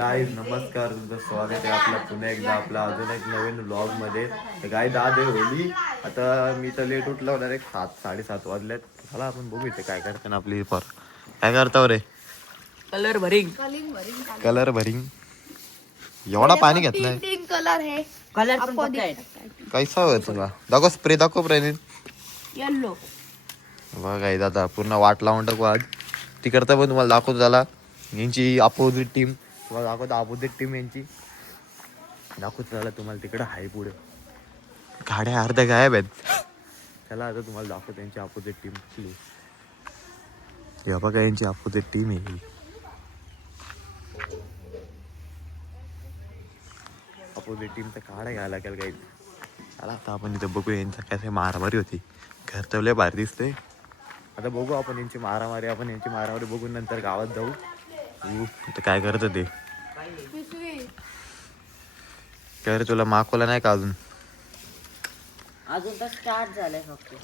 Guys नमस्कार, तुमचं स्वागत आहे आपला पुन्हा एकदा आपला अजून एक नवीन व्लॉग मध्ये. तर गाईज आज आहे होली. आता मी तर लेट उठलो, डायरेक्ट 7:30 वाजलेत. चला आपण बघू इथे काय करते ना आपली पर. काय करताव रे? कलर भरिंग. कलर भरिंग. एवढा पाणी घेतलाय. कलर है कलर पण कैसा होय तुला? दाखव स्प्रे, दाखव प्रेरणित. येलो. बघा गाईज आता पूर्ण वाट लावून टाकू आज. तिकडचं पण तुम्हाला दाखवतो. झाला यांची अपोजिट टीम तुम्हाला दाखवतो. अपोजिट टीम यांची दाखवतो. झाला तुम्हाला तिकडं हाय पुढे गाड्या अर्ध्या गायब आहेत. चला आता तुम्हाला दाखवतो यांची अपोजिट टीम. हे बघा यांची अपोजिट टीम आहे. अपोजिट टीमचा काढा घ्यायला लागेल काही. चला आता आपण इथं बघू यांचा काय मारामारी होती. घर तर लय भारी दिसतंय. आता बघू आपण यांची मारामारी. आपण यांची मारामारी बघून नंतर गावात जाऊ. तर काय करत ते काय रे, तुला माखवला नाही का अजून? अजून तर स्टार्ट झालंय फक्त.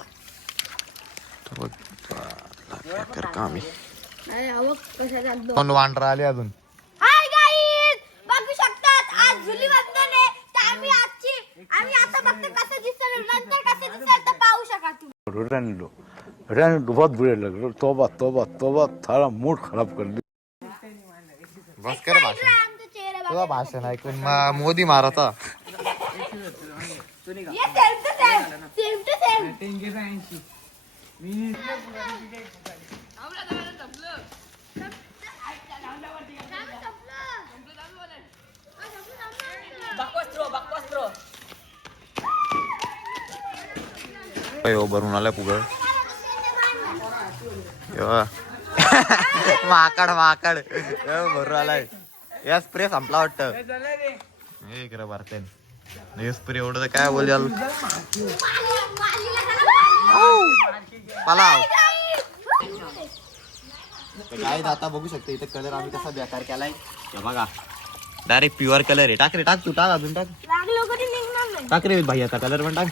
काम कशा कोण वांढरा आले अजून? हाय गाईज, बघू शकतात आज धुलीवंदन आहे. तर आम्ही आता फक्त कसं दिसतं नंतर कसं दिसतं तर पाहू शका तुम्ही. रहने दो बहुत बुरे लग रहे. तौबा तौबा तौबा, थारा मूड खराब कर दी. बस कर भाषण. आमचं चेहरा तुझा भाषण ऐकून मोदी माराचा. Same to same. भरून आलाय पुग. माकड माकड भरून आलाय. या स्प्रे संपला वाटतं. इकडे भरते स्प्रे एवढं तर काय बोल. पलाव काय आता बघू शकतो. इथं कलर आम्ही कसा बेकार केलाय. बघा डायरेक्ट प्युअर कलर आहे. टाक रे, टाक तू, टाक अजून टाक. टाक रे भाई, आता कलर पण टाक.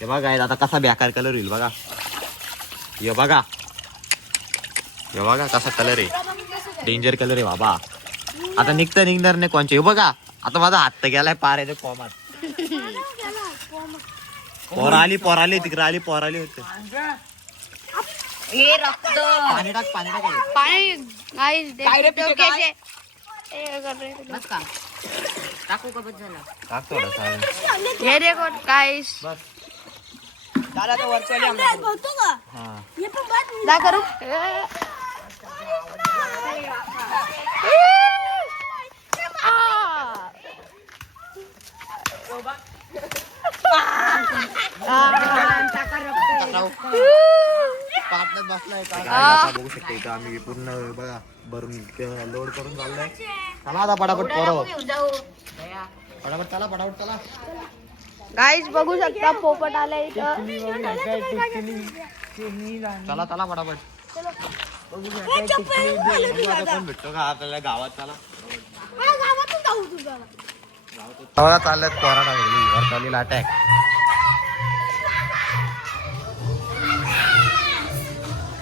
हे बघा आता कसा बेकार कलर होईल. बघा हे बघा, हे बघा कसा कलर आहे. डेंजर कलर आहे बाबा. आता निघणार नाही कोणचे. हे बघा आता माझा हात तर गेलाय पार आहे कॉमात. पोर आली तिकडे आली होते. हे रक्त पाणी टाक, पाणी टाक. पाणी गाईज काय रे पिते काय? कैसे बस का टाकू का? बस झाला. टाक थोडं. हे देखो गाईज. बस झाला तर वरच्या आमला. हा. ना करू. पाटण्यात बसलाय का? बघू शकतो इथं आम्ही पूर्ण बघा भरून लोड करून चाललोय. चला आता पटापट पोरं. पटापट चला, पटापट चला. गाईज बघू शकता पोपट आलाय इथं. चला चला पटापट. कोण भेटतो का आपल्याला गावात? चला गावात चालल्यात कोराडा वरचाली अटॅक.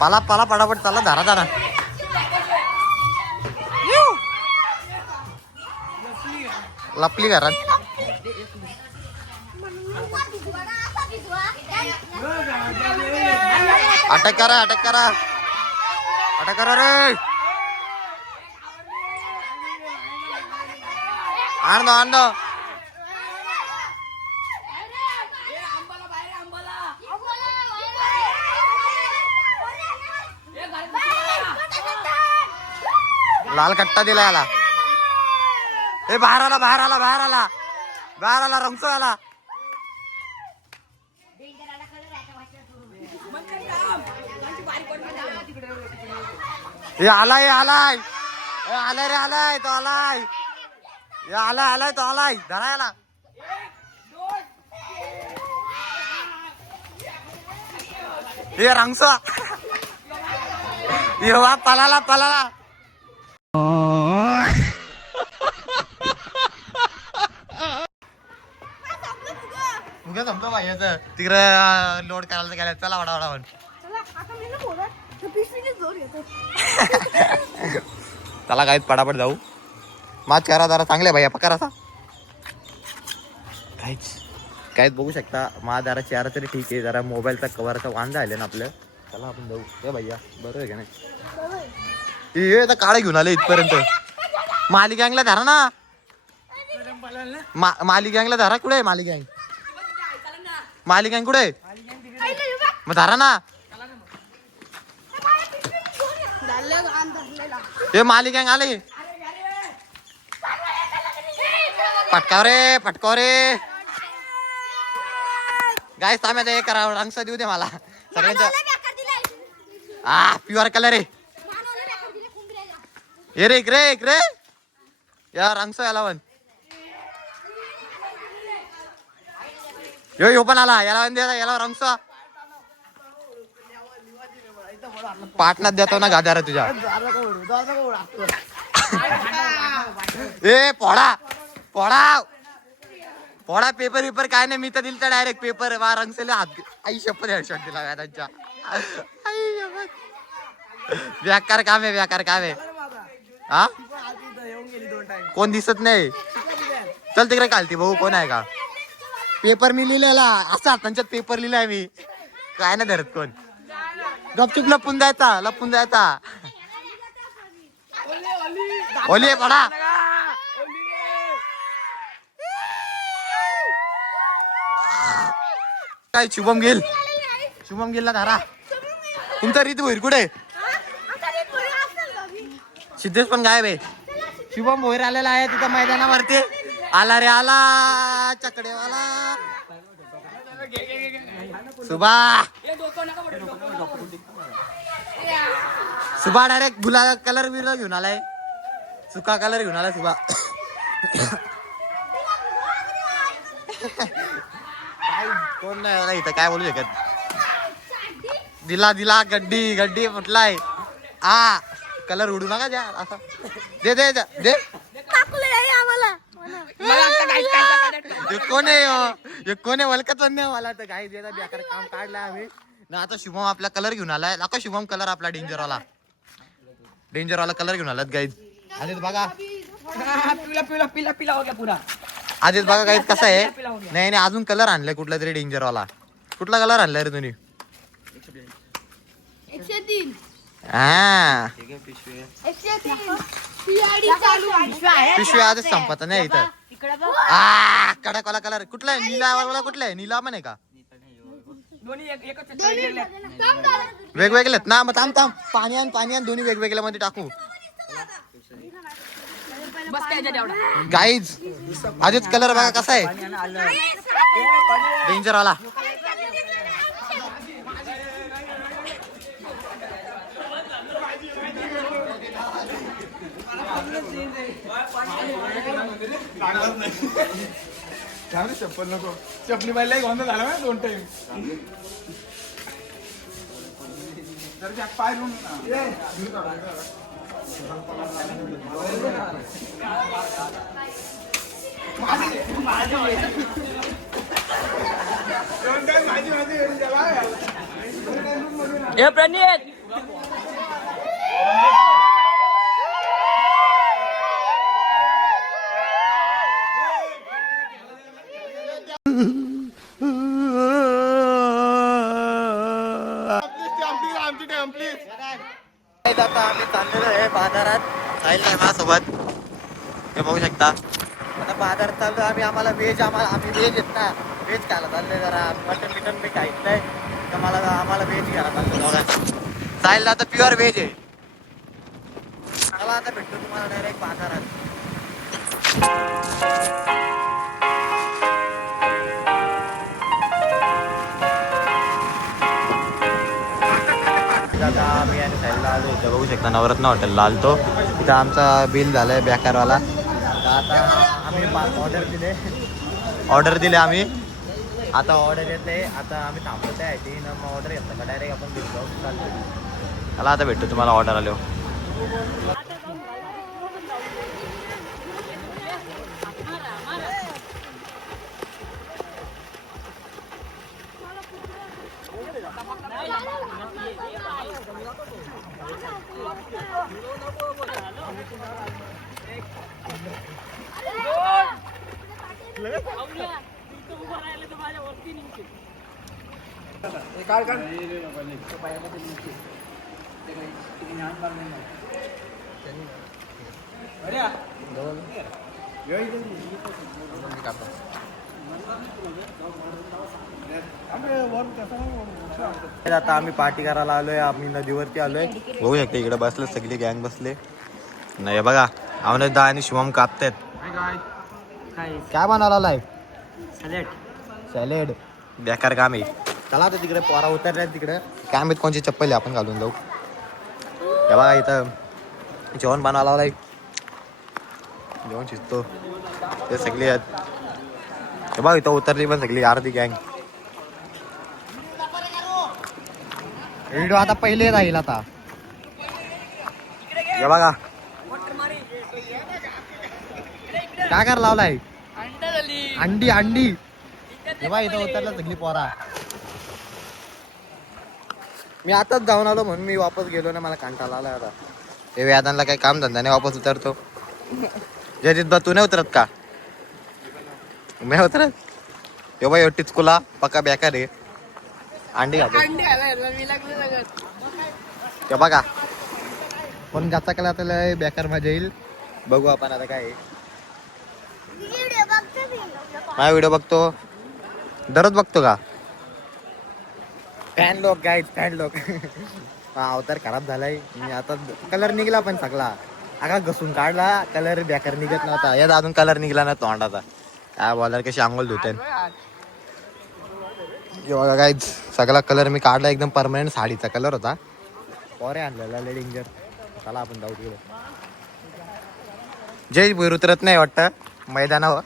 पाला पाला पटापट चला. धारा धारा. लपली घरात. अटॅक करा, अटॅक करा, अटॅक करा रे. आण दो. लाल कट्टा दिला याला. ए बाहेर आला रंगतो याला. आलाय धरा याला. हे रंगसो. ये पलाला. उगा संपतो भाई याचं. तिकडे लोड करायला गेला. चला वडा त्याला काय पटापट जाऊ. माझ चेहरा जरा चांगला भैया पकार असा काहीच काहीच बघू शकता. माझा जरा चेहरा तरी ठीक आहे. जरा मोबाईलचा कव्हरचा वांदा आले ना आपलं. चला आपण जाऊ. हे भैया बरोबर आहे का नाही. हे काळा घेऊन आले इथपर्यंत. माली गँगला धरा ना. माली गँगला धरा. कुठे आहे माली गँग? माली गँग कुठे आहे? मग धरा ना. हे माली गँग आले. पटकाव रे पटकाव रे. गाय साम्या हे करा. रंगसा देऊ दे मला सगळ्यांचा. प्युअर कलर आहे. ये रे इकडे इकडे या रंगसा याला पण. यो पण आला. याला द्या याला रंगसा. पाटणात देतो ना गाद्यारा तुझ्या. ए पोडा पोडा पोडा. पेपर पेपर काय नाही. मी तर दिल तर डायरेक्ट पेपर वा रंगसेला हात. आई शपथ हेडशॉट दिला त्यांच्या. व्याकार काम आहे व्याकार काम आहे. हा कोण दिसत नाही. चल तिकडे कालती भाऊ कोण आहे का. पेपर मी लिहिलेला असा त्यांच्यात पेपर लिहिलाय मी. काय नाही धरत कोण. गपचूप लपून द्यायचा लपून द्यायचा. ओली पडा. काय शुभम गिल. शुभम गिलला धारा. तुमचा रीत भोईर कुठे. सिद्धेश पण गायब आहे. शुभम भोईर आलेला आहे तिथं मैदानावरती. आला रे आला चकडेवाला. सुभा सुभा डायरेक्ट गुलाब कलर बिर घेऊन आलाय. सुका कलर घेऊन आला सुभा. कोण नाही इथं काय बोलू शकत. दिला दिला गड्डी गड्डी म्हटलाय. कलर उडू नका द्या असा. दे दे दे. कोण आहे कोण आहे वलकत नाही मला तर काही देता बेकार काम काढलं आम्ही ना. आता शुभम आपला कलर घेऊन आलाय. नका शुभम कलर आपला डेंजरवाला कलर घेऊन आलात गाईज. आधीच बघा आधीच बघा गाईज कसा आहे. नाही नाही अजून कलर आणलाय कुठला तरी डेंजरवाला. कुठला कलर आणलाय रे तुम्ही. पिशवी आजच संपत नाही इथं. कडकवाला कलर कुठला आहे. नीला कुठला आहे. नीला पण आहे का. वेगवेगळे ना. मग थांब थांब. पाणी आण दोन्ही वेगवेगळ्या मध्ये टाकू. गाईज आधीच कलर बघा कसा आहे डेंजरवाला. चप्पल नको. चपली पाहिजे गोंधळ झाला ना 2 टाइम. पाय प्रणित आता आम्ही चाललेलो आहे बाजारात. जाईल नाही माझ्यासोबत. हे बघू शकता आता बाजारात चाललो आम्ही. आम्हाला आम्ही व्हेज येत ना. व्हेज खायला चाललोय. जरा मटन बिटन मी खायच नाही तर आम्हाला व्हेज घ्यायला चाललो बघा. जायला आता प्युअर व्हेज आहे. चला आता भेटतो तुम्हाला डायरेक्ट बाजारात. आता आम्ही आणि साईडला आलो. इथं बघू शकता नवरत्न हॉटेलला आलतो. इथं आमचा बिल झालाय बेकारवाला. आता आम्ही ऑर्डर दिले आम्ही. आता ऑर्डर येते. आता आम्ही थांबवत आहे. ती मग ऑर्डर घेतलं का डायरेक्ट आपण बिल जाऊ चालतो. चला आता भेटतो तुम्हाला ऑर्डर आलो. आता आम्ही पार्टी करायला आलोय, आम्ही नदीवरती आलोय. बघू शकते इकडे बसले सगळी गँग बसले. नाही बघा अवनदा आणि शिवम कापतायत. काय बनवला आहे? सॅलेड. बेकार काम आहे. चला आता तिकडे पोरा उतरल्यात तिकडे. काय माहित कोणची चप्पल आहे, आपण घालून जाऊ. हे बघा इथं जेवण बनवायला लावलंय. जेवण शिजतो ते सगळी आहेत. हे बघा इथं उतरली पण सगळी अर्धी गँग. व्हिडिओ आता पहिले राहील आता. हे बघा काय कर लावलाय? अंडी अंडी. तेव्हा इथं उतरलं सगळी पोरा. मी आताच जाऊन आलो म्हणून मी वापस गेलो ना, मला कंटाळा आला आता. हे व्यादांना काही काम धंदा नाही, वापस उतरतो. जयजित बा तू नाही उतरत का? नाही उतरत. हे बाई टिचकुला पक्का बेकार आहे. अंडी घालतो ते बघा. पण जाता केला त्याला बेकार मजा येईल. बघू आपण आता काय आहे. माझा व्हिडिओ बघतो दररोज बघतो का? फॅन लोक काय फॅन लोक. हा अवतार खराब झालाय. मी आता कलर निघला पण सगळा आका घसून काढला. कलर बेकार निघत नव्हता. यात अजून कलर निघला ना तोंडाचा. काय बॉलर कशी आंघोळ धुते. बघा काय सगळा कलर मी काढला एकदम परमनंट. साडीचा कलर होता. पोरे आणलेला लय डेंजर. चला आपण जाऊ तिकडे. जय भैर उतरत नाही वाटतं मैदानावर.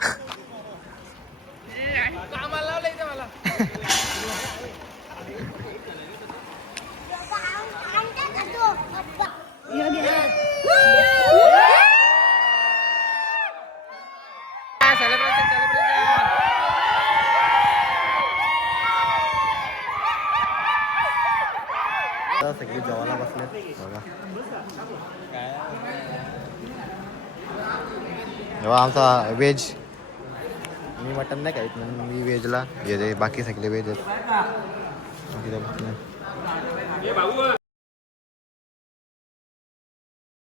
सगळे जेवायला बसले बघा. जेव्हा आमचा व्हेज, मी मटन नाही खाईत म्हणून मी व्हेजला बाकी सगळे व्हेज आहेत.